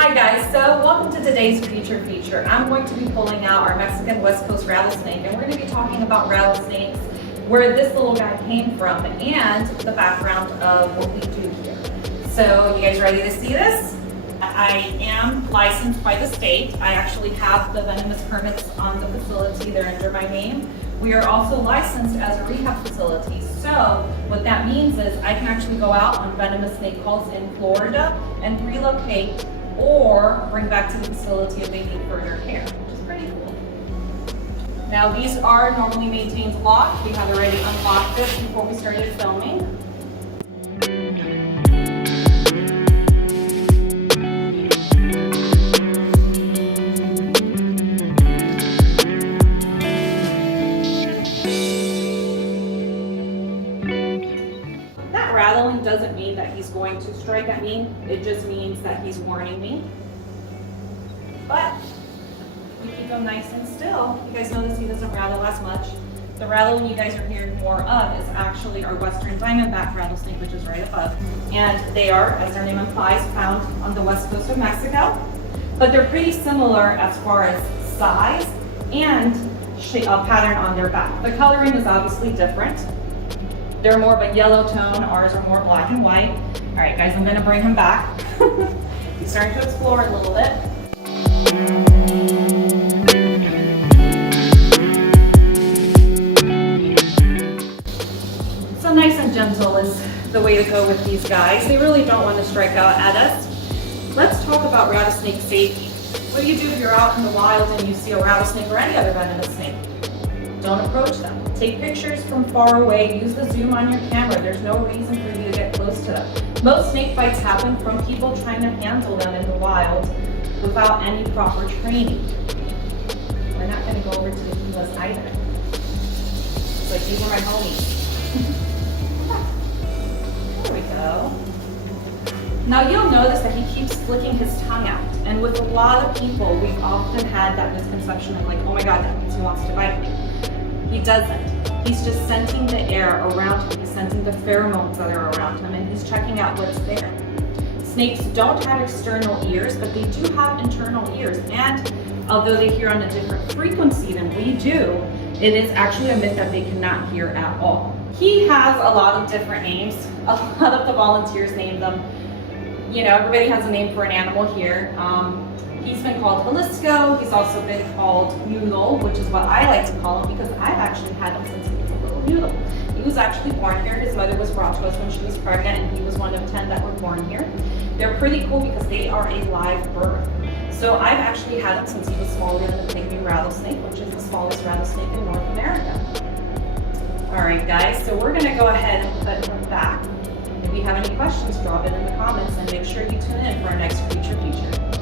Hi guys, so welcome to today's creature feature. I'm going to be pulling out our Mexican West Coast rattlesnake, and we're going to be talking about rattlesnakes, where this little guy came from, and the background of what we do here. So you guys ready to see this? I am licensed by the state. I actually have the venomous permits on the facility. They're under my name. We are also licensed as a rehab facility. So what that means is I can actually go out on venomous snake calls in Florida and relocate or bring back to the facility if they need further care, which is pretty cool. Now these are normally maintained locked. We have already unlocked this before we started filming. Rattling doesn't mean that he's going to strike at me. It just means that he's warning me. But we keep him nice and still. You guys notice he doesn't rattle as much. The rattling you guys are hearing more of is actually our Western Diamondback rattlesnake, which is right above. And they are, as their name implies, found on the west coast of Mexico. But they're pretty similar as far as size and pattern on their back. The coloring is obviously different. They're more of a yellow tone, ours are more black and white. All right, guys, I'm gonna bring him back. He's starting to explore a little bit. So nice and gentle is the way to go with these guys. They really don't want to strike out at us. Let's talk about rattlesnake safety. What do you do if you're out in the wild and you see a rattlesnake or any other venomous snake? Don't approach them. Take pictures from far away. Use the zoom on your camera. There's no reason for you to get close to them. Most snake bites happen from people trying to handle them in the wild without any proper training. We're not going to go over to the Gilas either. It's like, these are my homies. There we go. Now you'll notice that he keeps flicking his tongue out. And with a lot of people, we've often had that misconception of like, oh my God, that means he wants to bite me. He doesn't. He's just scenting the air around him. He's scenting the pheromones that are around him, and he's checking out what's there. Snakes don't have external ears, but they do have internal ears. And although they hear on a different frequency than we do, it is actually a myth that they cannot hear at all. He has a lot of different names. A lot of the volunteers name them. You know, everybody has a name for an animal here. He's been called Jalisco. He's also been called Noodle, which is what I like to call him because I've actually had him since he was a little noodle. He was actually born here. His mother was brought to us when she was pregnant, and he was one of 10 that were born here. They're pretty cool because they are a live birth. So I've actually had him since he was smaller than the pygmy rattlesnake, which is the smallest rattlesnake in North America. All right, guys, so we're gonna go ahead and put him back. If you have any questions, drop it in the comments and make sure you tune in for our next creature feature.